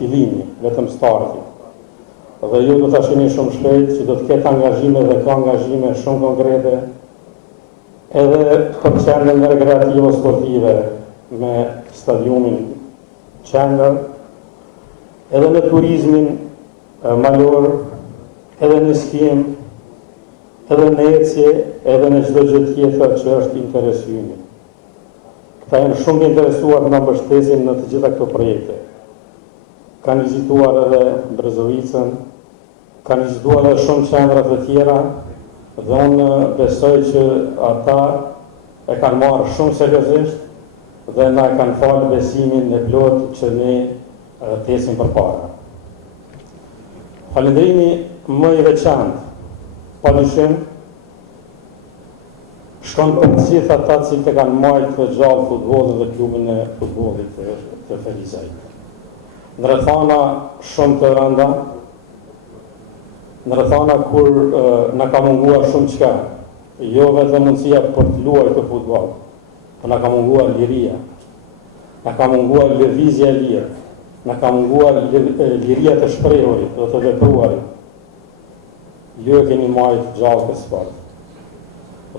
fillimi, vetëm starti. Dhe ju do të shihni shumë shpejt që do të ketë angazhime dhe ka angazhime shumë konkrete edhe për qendrën rekreative sportive me stadiumin qendër, edhe me turizmin malor, edhe në skim, edhe në ecje, edhe në çdo gjë tjetër që është interes ynë. Këta janë shumë interesuar në mbështetjen në të gjitha këto projekte. Kanë vizituar edhe Brezovicën, kanë vizituar edhe shumë qendra të tjera, dhe unë besoj që ata e kanë marrë shumë seriozisht dhe na e kanë falë besimin e plot që ne të ecim përpara. Falënderimi më i veçantë, padyshim, shkon për të gjithë ata që të kanë marrë të gjallë futbollin dhe klubin e futbollit të Ferizajit. Në rrethana shumë të rënda, në rrethana kur na ka munguar shumë çka, jo vetëm mundësia për të luajtur të futboll, por na ka munguar liria, na ka munguar lëvizja e lirë, na ka munguar liria të shprehurit dhe të vepruarit. Ju e keni marrë të gjallë këtë sport.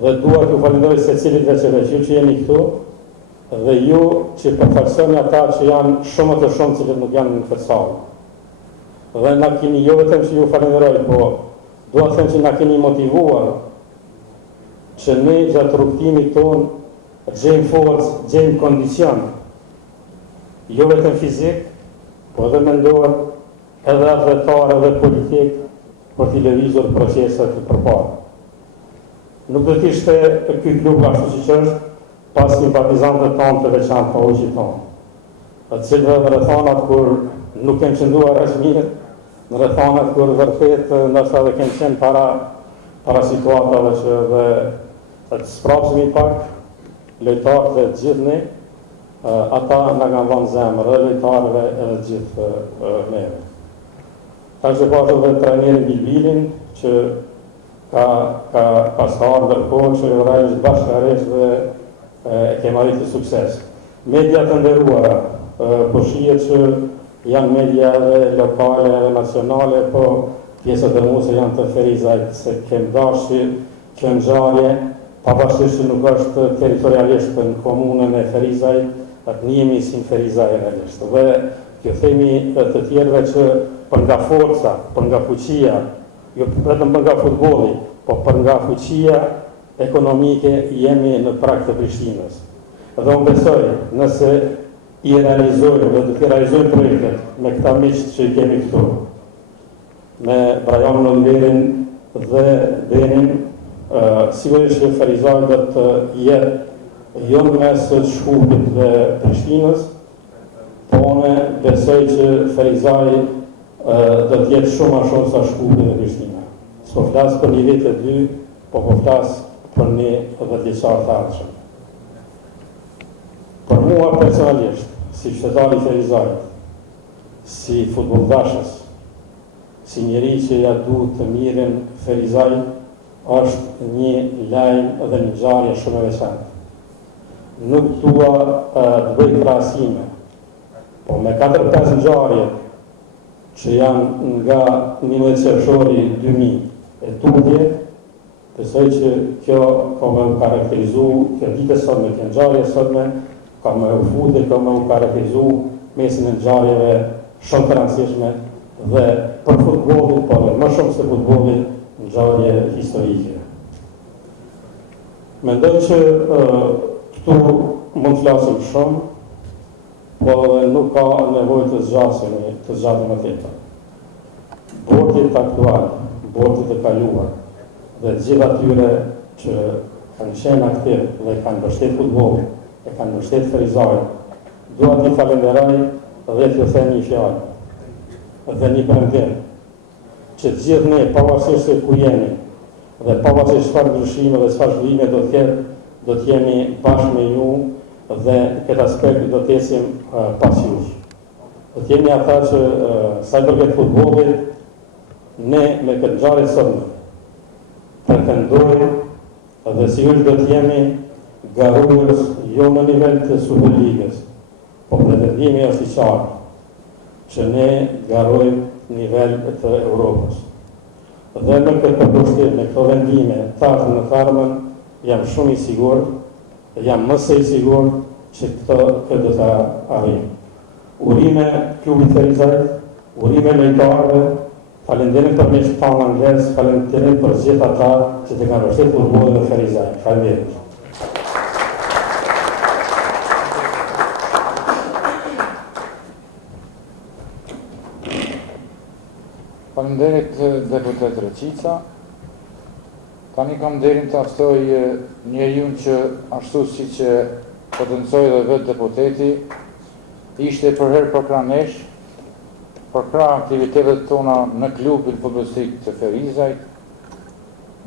Dhe dua t'ju falenderoj secilit veçanërisht, ju që jeni këtu, dhe ju që përfaqësoni ata që janë shumë të shumë që nuk janë në këtë sallë. Dhe na keni, jo vetëm që ju falenderoj, po dua të them që na keni motivuar që ne gjatë rrugtimit tonë gjejmë forcë, gjejmë kondicion, jo vetëm fizik, po edhe mendor, edhe atletar, edhe politik, për t'i lëvizur proceset të përpara. Nuk do t'ishte ky klub ashtu siç është, pas simpatizantët tonë të veçantë pa hoqit tonë, të cilëve në rrethanat kur nuk kemë qënduar as mirë, në rrethanat kur vërtet ndoshta edhe kemë qenë para situatave që dhe të sprapsemi pak, lojtarët dhe gjithë ne, ata na kanë dhënë zemër, edhe lojtarëve edhe gjithë neve. Ta që pasë dhe trajnerin Bilbilin, që ka pastarë ndërkohë që urojmë bashkërisht dhe e ke arritur sukses. Media të nderuara, po shihet që janë media edhe lokale edhe nacionale, po pjesët e mos janë të Ferizajt, se kem dashur kjo ngjarje, pavarësisht që nuk është territorialisht në komunën e Ferizajt, atë njemi si Ferizaj realisht. Dhe kjo themi të tjerëve që për nga forca, për nga fuqia, jo vetëm për nga futbolli, po për nga fuqia ekonomike jemi në prag të Prishtinës. Dhe unë besoj, nëse i realizojmë dhe do të realizojmë projektet me këta miq që i kemi këtu, me Brajon Nënderin dhe Benin, sigurisht që Ferizaj do të jetë jo në mes të Shkupit dhe Prishtinës, po unë besoj që Ferizaj do të jetë shumë a shumë sa Shkupi dhe Prishtina. S'po flas për një vit e dy, po flas për një 10 vjeçar të ardhshëm. Për mua personalisht, si qytetar i Ferizajit, si futbolldashës, si njeri që ja du të mirën Ferizajit, është një lajm dhe një ngjarje shumë e veçantë. Nuk dua të bëj krahasime, po me 4-5 ngjarje që janë nga 11 qershori 2012, besoj që kjo ka me u karakterizu, kjo ditë sotme, kjo ngjarje sotme, ka me u futë, ka me u karakterizu mesin e ngjarjeve shumë të rëndësishme dhe për futbollin, po dhe më shumë se futbollin, ngjarje historike. Mendoj që këtu mund të flasim shumë, po nuk ka nevojë të zgjatem më tepër. Bordit aktual, bordit të kaluar, dhe gjithë atyre që kanë qenë aktiv dhe kanë mbështetur futbollin, e kanë mbështetur Ferizajin, dua t'i falenderoj dhe t'ju them një fjalë dhe një premtim, që të gjithë ne, pavarësisht se ku jemi, dhe pavarësisht çfarë ndryshime dhe çfarë zhvillime do të ketë, do të jemi bashkë me ju dhe këtë aspekt do të ecim pas jush. Do të jemi ata që sa i përket futbollit, ne me këtë ngjarje sotme pretendojmë dhe sigurisht do të jemi garues jo në nivel të Superligës, po pretendimi është i qartë që ne garojmë nivel të Europës. Dhe me këtë përkushtim, me këto vendime, tash në Karmën, jam shumë i sigurt, jam më së i sigurt që këtë do ta arrijmë. Urime klubit Ferizaj, urime lojtarëve, falenderim për mes tonë anglez, falenderim për gjithë ata që të kanë mbështetur futbollin e Ferizaj. Faleminderit. Faleminderit deputet Reqica. Tani kam nderin të aftoj njeriu që ashtu si që potencoi dhe vetë deputeti, ishte përherë përkranesh, përkra aktivitetet tona në klubin futbollistik të Ferizajt,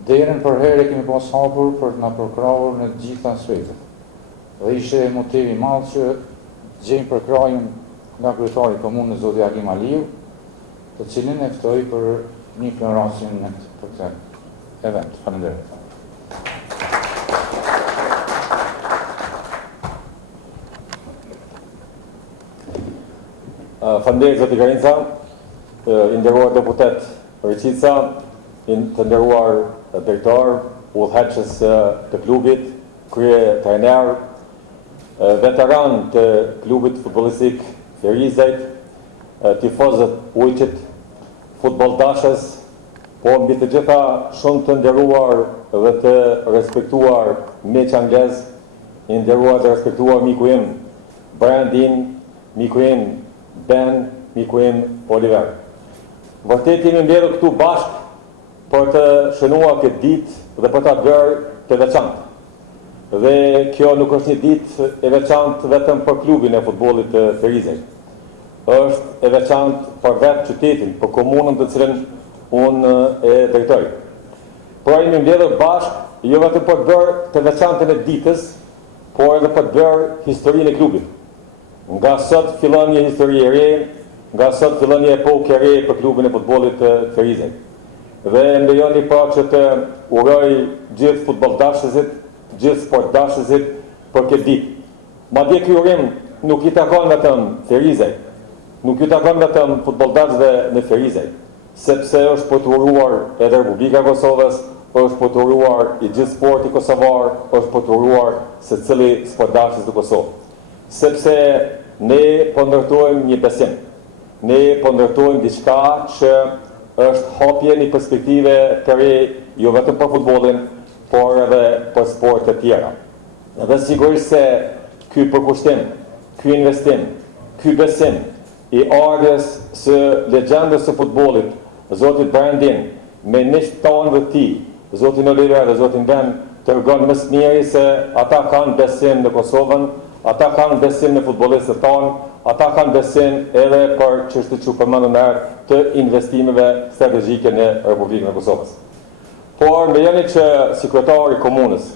derën përherë e kemi pas hapur për të na përkrahur në të gjitha aspektet. Dhe ishte motivi madh që gjejmë përkrahjen nga kryetari i komunës zoti Agim Aliu, të cilin e ftoj për një florasin në këtë event. Faleminderit. Faleminderit zoti Karinca, i nderuar deputet Reqica, të nderuar drejtor, udhëheqës të klubit, krye trajner, veteran të klubit futbollistik Ferizajt, tifozët ujqit, futboldashës, po mbi të gjitha shumë të nderuar dhe të respektuar miq anglez, i nderuar dhe respektuar miku im Brandin, miku im Ben, miku im Oliver. Vërtet jemi mbledhur këtu bashkë për të shënuar këtë ditë dhe për ta bërë të veçantë. Dhe kjo nuk është një ditë e veçantë vetëm për klubin e futbollit të Ferizajt. Është e veçantë për vetë qytetin, për komunën të cilën unë e drejtoj. Pra jemi mbledhur bashkë jo vetëm për të bërë të veçantën e ditës, por edhe për të bërë historinë e klubit. Nga sot fillon një histori e re, nga sot fillon një epokë e re për klubin e futbollit të Ferizajt. Dhe më lejoni pra që të uroj gjithë futboldashësit, gjithë sportdashësit për këtë ditë. Madje ky urim nuk i takon vetëm Ferizajt, nuk i takon vetëm futboldashëve në Ferizaj, sepse është për të uruar edhe Republika e Kosovës, është për të uruar i gjithë sporti kosovar, është për të uruar secili sportdashës të Kosovë. Sepse ne po ndërtojmë një besim, ne po ndërtojmë diçka që është hapje një perspektive të re, jo vetëm për futbollin, por edhe për sporte të tjera. Dhe sigurisht se ky përkushtim, ky investim, ky besim i ardhes së legjendës së futbollit, zotit Brandin, me nisht tonë dhe ti, zotin Oliver dhe zotin Ben, tregon më së miri se ata kanë besim në Kosovën, ata kanë besim në futbollistët tonë, ata kanë besim edhe për çështjet që përmendën të investimeve strategjike në Republikën e Kosovës. Por mbejeni që si kryetari i komunës,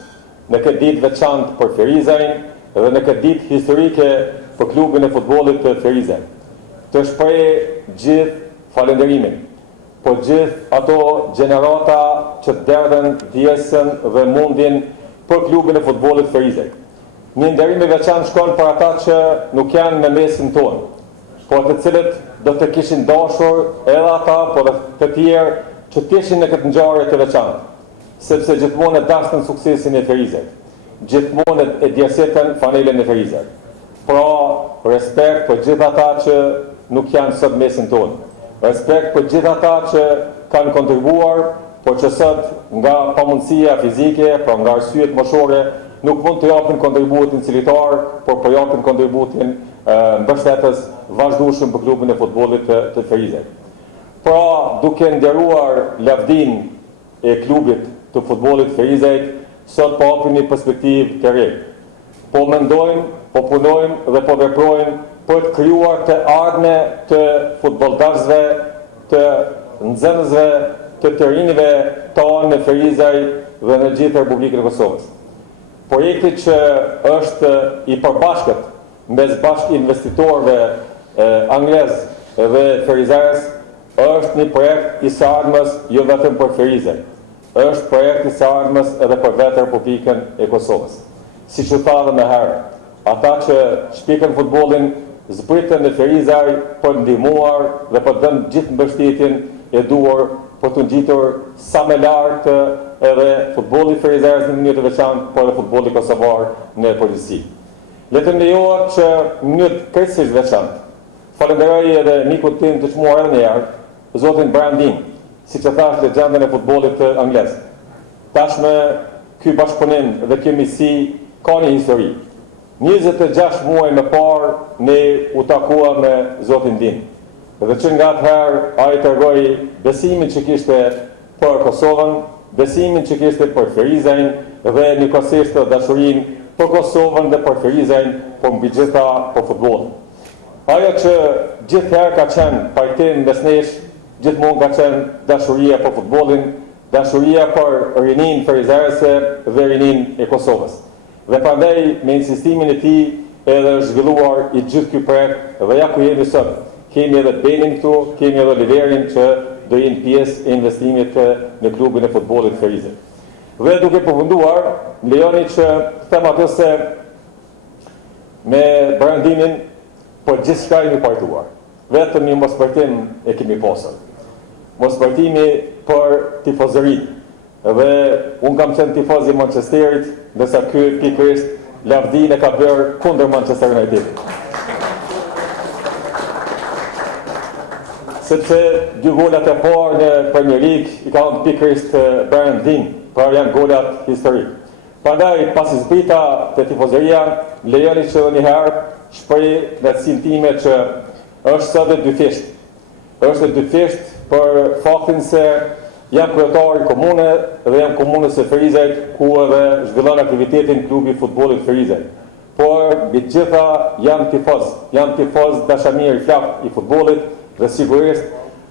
në këtë ditë veçantë për Ferizajin dhe në këtë ditë historike për klubin e futbollit të Ferizaj, të shpreh gjithë falënderimin për gjithë ato gjenerata që derdhen djesën dhe mundin për klubin e futbollit Ferizaj. Një nderim i veçantë shkon për ata që nuk janë në mesin tonë, por të cilët do të kishin dashur edhe ata, por edhe të tjerë që të ishin në këtë ngjarje të veçantë, sepse gjithmonë e dashnin suksesin e Ferizajt, gjithmonë e djesetën fanelen e Ferizajt. Pra, respekt për gjithë ata që nuk janë sot mesin tonë, respekt për gjithë ata që kanë kontribuar, por që sot nga pamundësia fizike, pra nga arsyet moshore, nuk mund të japin kontributin cilitar, por po japin kontributin mbështetës vazhdueshëm për klubin e futbollit të Ferizajt. Pra, duke nderuar lavdin e klubit të futbollit Ferizajt, sot po hapim një perspektivë të re. Po mendojmë, po punojmë dhe po veprojmë për të krijuar të ardhme të futboldashëve, të nxënësve, të të rinjve tonë në Ferizaj dhe në gjithë Republikën e Kosovës. Projekti që është i përbashkët mes bashkë investitorëve anglez dhe Ferizajës është një projekt i së ardhmës jo vetëm për Ferizaj, është projekt i së ardhmës edhe për vetë Republikën e Kosovës. Si që tha dhe më herë, ata që shpikën futbollin zbritën e Ferizaj për ndihmuar dhe për dhënë gjithë mbështetjen e duhur për të ngjitur sa më lart edhe futbolli Ferizajës në mënyrë të veçantë, por edhe futbolli kosovar në përgjithësi. Le të më lejohet që në mënyrë krejtësisht veçantë falenderoj edhe mikut tim të çmuar edhe një herë, zotin Brandin, siç e thash legjendën e futbollit anglez. Tashmë ky bashkëpunim dhe kjo misi ka një histori. 26 muaj më parë ne u takua me zotin Din. Dhe që nga atëherë ai tregoi besimin që kishte për Kosovën, besimin që kishte për Ferizajin dhe njëkohësisht dashurinë për Kosovën dhe për Ferizajin, por mbi gjitha për futbollin. Ajo që gjithherë ka qenë pajtim mes nesh, gjithmonë ka qenë dashuria për futbollin, dashuria për rinin ferizajese dhe rinin e Kosovës. Dhe prandaj me insistimin e tij edhe është zhvilluar i gjithë ky projekt dhe ja ku jemi sot. Kemi edhe Benin këtu, kemi edhe Liverin që do jenë pjesë e investimit në klubin e futbollit Ferizaj. Dhe duke përfunduar, më lejoni që them atë se me Brandinin po gjithçka jemi pajtuar. Vetëm një mospërtim e kemi pasur. Mospërtimi për tifozërinë. Dhe unë kam qenë tifoz i Manchesterit, ndërsa ky pikërisht lavdin e ka bërë kundër Manchester Unitedit. Sepse dy golat e parë në Premier League i ka dhënë pikërisht Brandin, pra janë golat historik. Prandaj pas zbrita te tifozëria, lejoni që edhe një herë shpreh vetësinë time që është sot e dyfisht. Është e dyfisht për faktin se jam kryetar i komune dhe jam komunës së Ferizajt ku edhe zhvillon aktivitetin klubi futbollit Ferizaj. Por mbi gjitha jam tifoz dashamir i flakt i futbollit dhe sigurisht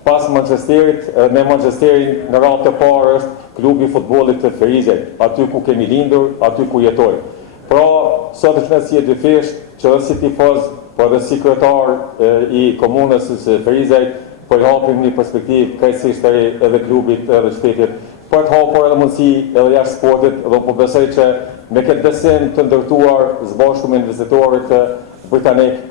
pas Manchesterit, me Manchesterin në radhë të parë është klubi futbollit të Ferizaj, aty ku kemi lindur, aty ku jetoj. Pra, sot është si e dyfisht që dhe si tifoz, por dhe si kryetar i komunës së Ferizaj, po i hapim një perspektivë krejtësisht edhe klubit edhe shtetit, për të hapur edhe mundësi edhe jashtë sportit, dhe po besoj që me këtë besim të ndërtuar së bashku me investitorit britanik,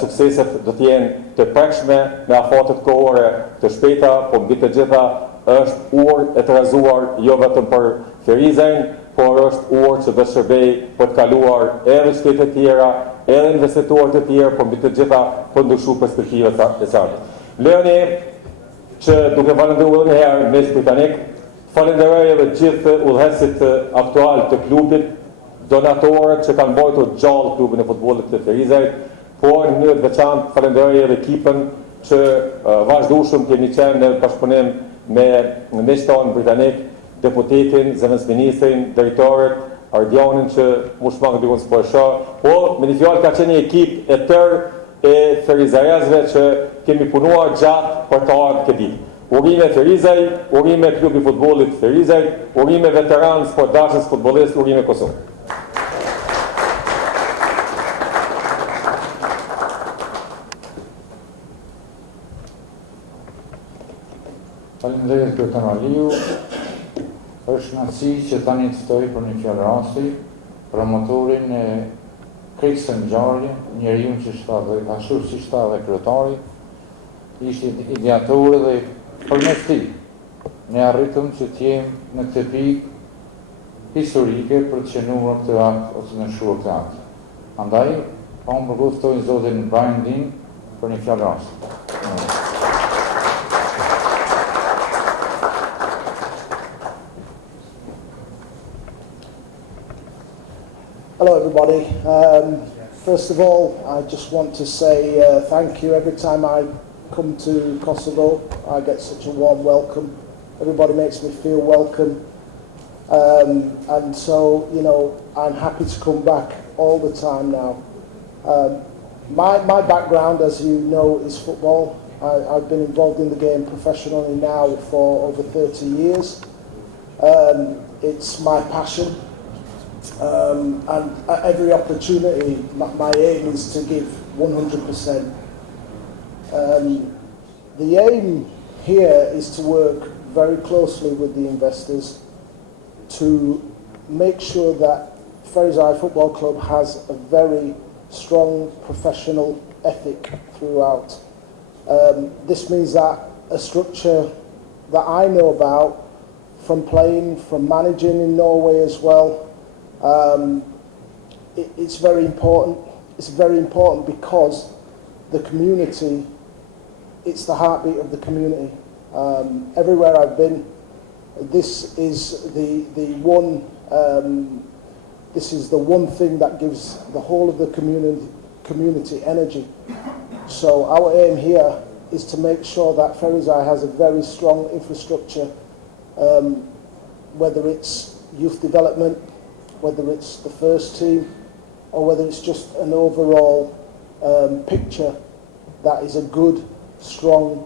sukseset do të jenë të prekshme me afatet kohore të shpejta, po mbi të gjitha është urë e të razuar jo vetëm për Ferizajin, por është urë që do shërbej për të kaluar edhe shtetet tjera, edhe investitorët e tjerë, po mbi të gjitha për ndryshu perspektivat e sartë. Leoni që duke falendëruar një herë mes britanik, falenderoj edhe gjithë udhëheqësit aktual të klubit, donatorët që kanë mbajtur gjallë klubin e futbollit të Ferizajit, por në mënyrë të veçantë falenderoj edhe ekipën që vazhdueshëm kemi qenë në bashkëpunim me miqtarin britanik, deputetin, zëvendësministrin, drejtorët, Ardianin që mu shmangë dikun s'po e shoh, po me një fjalë ka qenë një ekip e tërë e ferizajazve që kemi punuar gjatë për të ardhur këtë ditë. Urime Ferizaj, urime klubi futbollit Ferizaj, urime veteranë sportdashës futbollist, urime Kosovë. Faleminderit kryetar Aliu. Është kënaqësi që tani të ftoj për një fjalë rasti promotorin e krejtësë ngjarje, njeriu që ashtu si dhe kryetari, ishte ideator dhe përmes tij ne arritëm që të jemi në këtë pikë historike për të qenuar këtë akt ose në shuar këtë akt. Andaj, pa unë përguftojnë zotin Brandin për një fjalë rasti. Hello everybody. First of all, I just want to say thank you. Every time I come to Kosovo, I get such a warm welcome. Everybody makes me feel welcome. And so, you know, I'm happy to come back all the time now. My background, as you know, is football. I've been involved in the game professionally now for over 30 years. It's my passion. And at every opportunity, my aim is to give 100%. The aim here is to work very closely with the investors to make sure that Ferizaj Football Club has a very strong professional ethic throughout. This means that a structure that I know about from playing, from managing in Norway as well, it's very important. It's very important because the community, it's the heartbeat of the community. Everywhere I've been, this is the one thing that gives the whole of the community energy. So our aim here is to make sure that Ferizaj has a very strong infrastructure, whether it's youth development, whether it's the first team, or whether it's just an overall picture that is a good, strong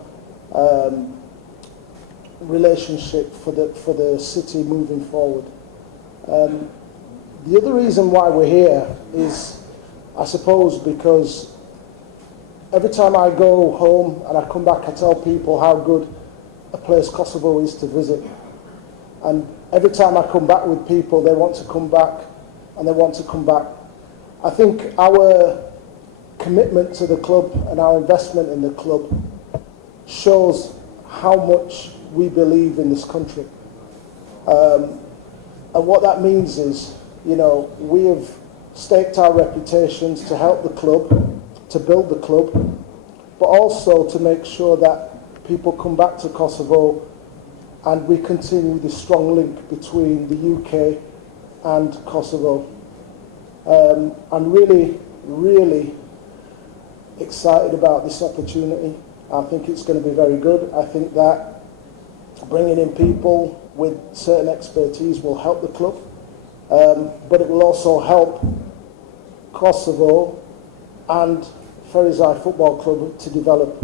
relationship for the city moving forward. The other reason why we're here is, I suppose, because every time I go home and I come back, I tell people how good a place Kosovo is to visit. And every time I come back with people, they want to come back and they want to come back. I think our commitment to the club and our investment in the club shows how much we believe in this country. And what that means is, you know, we have staked our reputations to help the club, to build the club, but also to make sure that people come back to Kosovo and we continue the strong link between the UK and Kosovo. I'm really, really excited about this opportunity. I think it's going to be very good. I think that bringing in people with certain expertise will help the club, but it will also help Kosovo and Ferizaj Football Club to develop.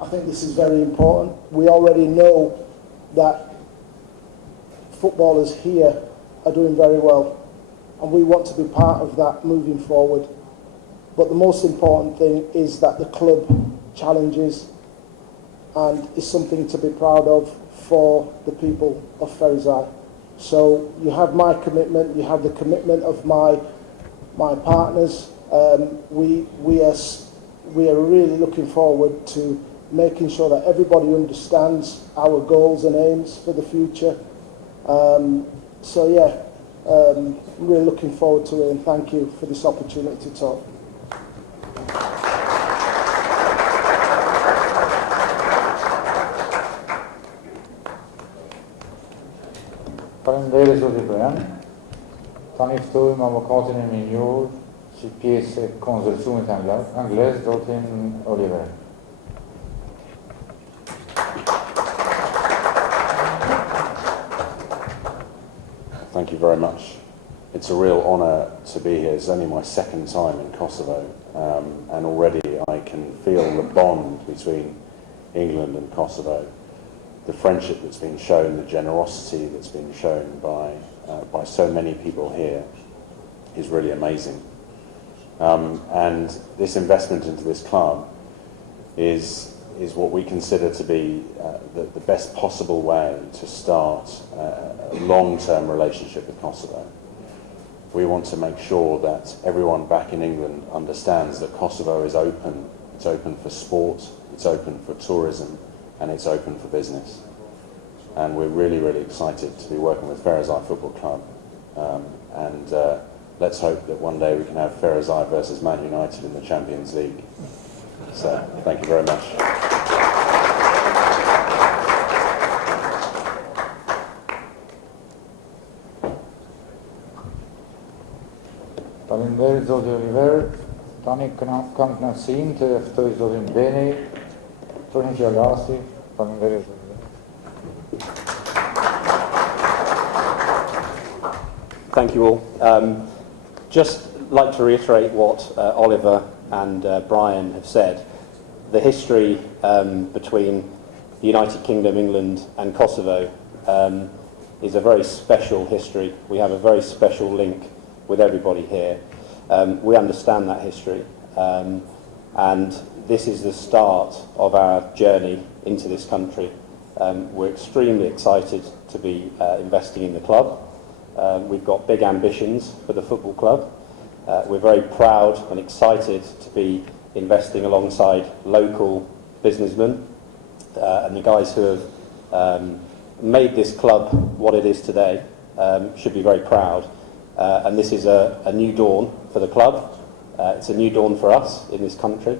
I think this is very important. We already know that footballers here are doing very well, and we want to be part of that moving forward. But the most important thing is that the club challenges and is something to be proud of for the people of Ferizaj. So you have my commitment, you have the commitment of my partners. We are really looking forward to making sure that everybody understands our goals and aims for the future. So yeah, I'm really looking forward to it, and thank you for this opportunity to talk. Faleminderit zoti Brian. Tani ftojmë avokatin e minjor si pjesë e konsorciumit anglez, zotin Oliver. Thank you very much. It's a real honour to be here. It's only my second time in Kosovo, and already I can feel the bond between England and Kosovo. The friendship that's been shown, the generosity that's been shown by so many people here is really amazing. And this investment into this club is what we consider to be the best possible way to start a long-term relationship with Kosovo. We want to make sure that everyone back in England understands that Kosovo is open. It's open for sport, it's open for tourism, and it's open for business. And we're really, really excited to be working with Ferizaj Football Club. And let's hope that one day we can have Ferizaj versus Man United in the Champions League. So, thank you very much. Faleminderit zoti Oliver. Tani kam kënaqësinë të ftoj zotin Beni, Toni Gjalasi. Faleminderit zoti. Thank you all. Just like to reiterate what Oliver and Brian have said. The history between the United Kingdom, England and Kosovo is a very special history. We have a very special link with everybody here. We understand that history, and this is the start of our journey into this country. We're extremely excited to be investing in the club. We've got big ambitions for the football club. We're very proud and excited to be investing alongside local businessmen and the guys who have made this club what it is today should be very proud. And this is a new dawn for the club. It's a new dawn for us in this country.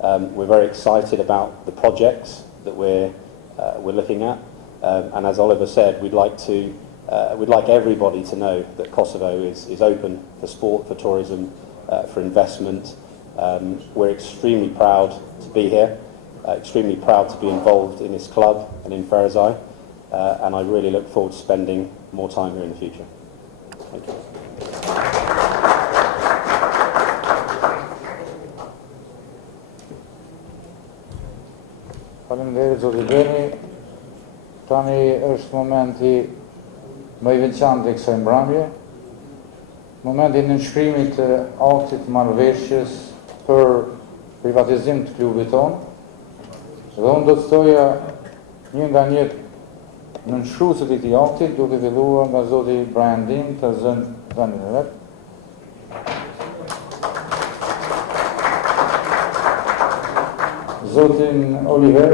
We're very excited about the projects that we're looking at. And as Oliver said, we'd like everybody to know that Kosovo is open for sport, for tourism, for investment. We're extremely proud to be here, extremely proud to be involved in this club and in Ferizaj, and I really look forward to spending more time here in the future. Thank you. Faleminderit zoti Beni. Tani është momenti më i veçantë i kësaj mbrëmje, momenti i nënshkrimit të aktit marrëveshjes për privatizim të klubit tonë. Dhe unë do të thoja një nga një nënshkruesit i këtij akti, duke filluar nga zoti Brian Dean, të zënë e vet. Zotin Oliver,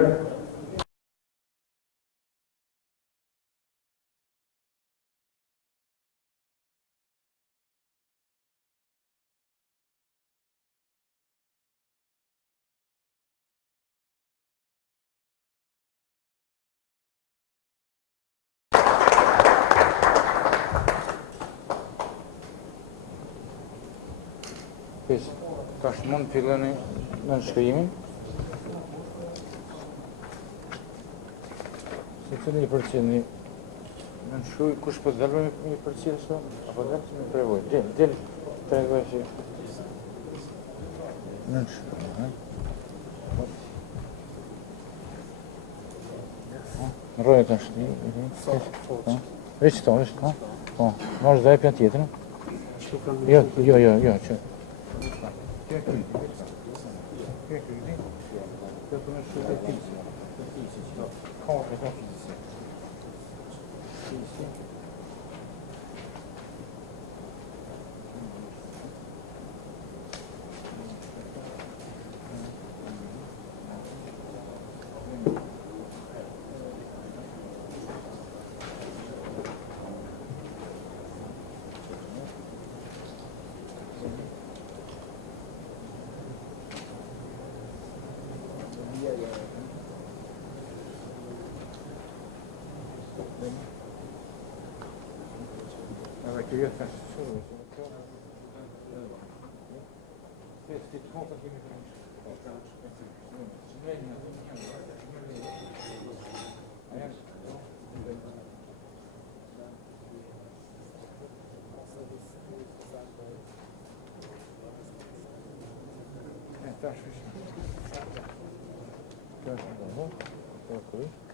tash mund të filloni nënshkrimin. Se cili i përcjellni nënshkruaj, kush po del me i përcjell së, apo del me prevoj. Del tregoj që nënshkruaj. Rroje tash ti. Veç to, veç to. Po, mos dhe pja tjetrën. Jo, që.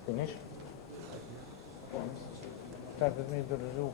Finish. Start with me to resume.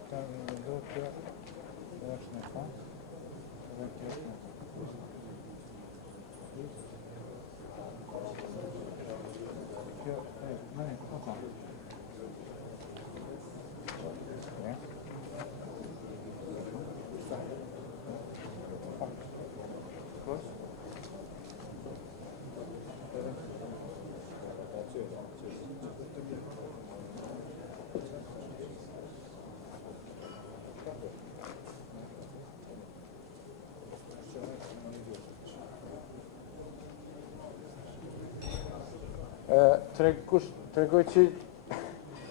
Tregoj që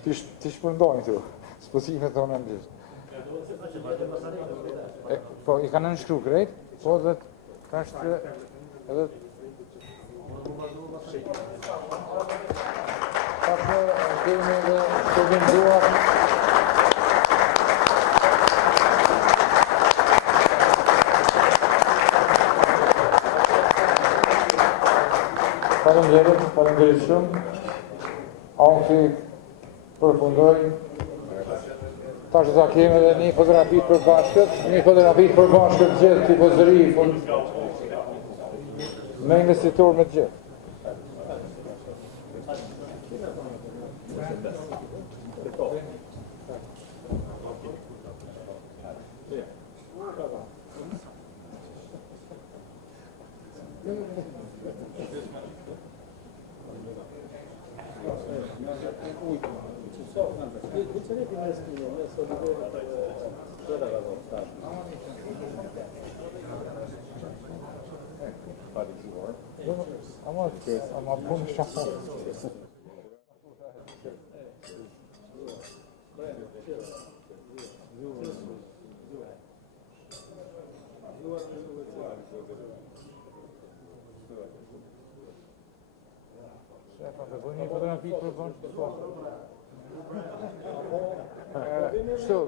t'i shpërndojnë këtu, s'posimet tonë në gjithë. Po, i kanë nënshkru krejt, po dhe ka shtë edhe... Pa të kemi edhe shpërnduar... Faleminderit shumë. Akti përfundoi. Tash do kemi edhe një fotografi të përbashkët gjithë tifozëri me investitor me gjithë. Ama punë shafon. Shefa, dhe bëni fotografi për bënë që të foto. Kështu,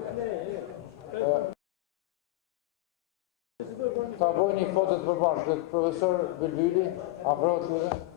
ta bëni fotot për bashkë, profesor Belbyli, afrohet të